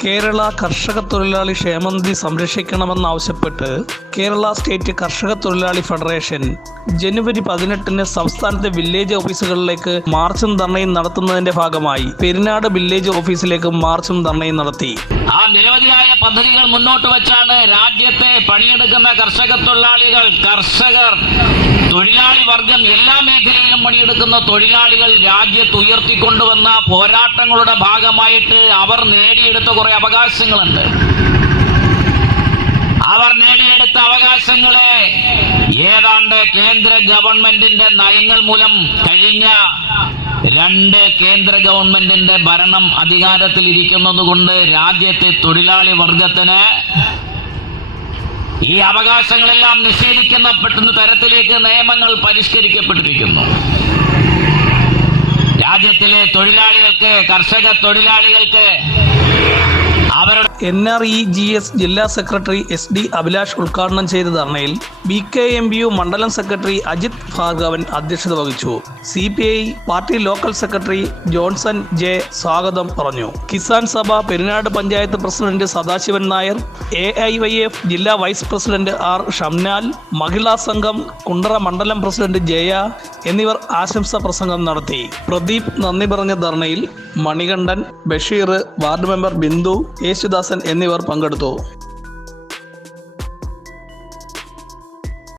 കേരള കർഷക തൊഴിലാളി ക്ഷേമനിധി സംരക്ഷിക്കണമെന്നാവശ്യപ്പെട്ട് കേരള സ്റ്റേറ്റ് കർഷക തൊഴിലാളി ഫെഡറേഷൻ ജനുവരി പതിനെട്ടിന് സംസ്ഥാനത്തെ വില്ലേജ് ഓഫീസുകളിലേക്ക് മാർച്ചും ധർണയും നടത്തുന്നതിന്റെ ഭാഗമായി പെരിനാട് വില്ലേജ് ഓഫീസിലേക്ക് മാർച്ചും ധർണയും നടത്തി. ആ നിരവധിയായ പദ്ധതികൾ മുന്നോട്ട് വെച്ചാണ് രാജ്യത്തെ പണിയെടുക്കുന്ന കർഷക തൊഴിലാളികൾ കർഷകർ വർഗം എല്ലാ മേഖലയിലും പണിയെടുക്കുന്ന തൊഴിലാളികൾ രാജ്യത്ത് ഉയർത്തിക്കൊണ്ടുവന്ന പോരാട്ടങ്ങളുടെ ഭാഗമായിട്ട് അവർ നേടിയെടുത്ത കുറെ അവകാശങ്ങളുണ്ട്. അവർ നേടിയെടുത്ത അവകാശങ്ങളെ ഏതാണ്ട് കേന്ദ്ര ഗവൺമെന്റിന്റെ നയങ്ങൾ മൂലം കഴിഞ്ഞ രണ്ട് കേന്ദ്ര ഗവൺമെന്റിന്റെ ഭരണം അധികാരത്തിൽ ഇരിക്കുന്നത് കൊണ്ട് രാജ്യത്തെ തൊഴിലാളി വർഗത്തിന് ഈ അവകാശങ്ങളെല്ലാം നിഷേധിക്കപ്പെടുന്ന തരത്തിലേക്ക് നിയമങ്ങൾ പരിഷ്കരിക്കപ്പെട്ടിരിക്കുന്നു. രാജ്യത്തിലെ തൊഴിലാളികൾക്ക് കർഷക തൊഴിലാളികൾക്ക് N R E G S ജില്ലാ സെക്രട്ടറി എസ് ഡി അഭിലാഷ് ഉദ്ഘാടനം ചെയ്ത ധർണയിൽ B K M B U മണ്ഡലം സെക്രട്ടറി അജിത് ഭാർഗവൻ അധ്യക്ഷത വഹിച്ചു. C P I party local secretary Johnson J സ്വാഗതം പറഞ്ഞു. Kisan Sabha Perunad panchayat president Sadasivan Nair A I Y F ജില്ലാ vice president R Shamnal Mahila Sangham Kundara മണ്ഡലം president Jaya എന്നിവർ ആശംസ പ്രസംഗം നടത്തി. പ്രദീപ് നന്ദി പറഞ്ഞ ധർണയിൽ മണികണ്ഠൻ ബഷീർ വാർഡ് മെമ്പർ ബിന്ദു യേശുദാസൻ എന്നിവർ പങ്കെടുത്തു.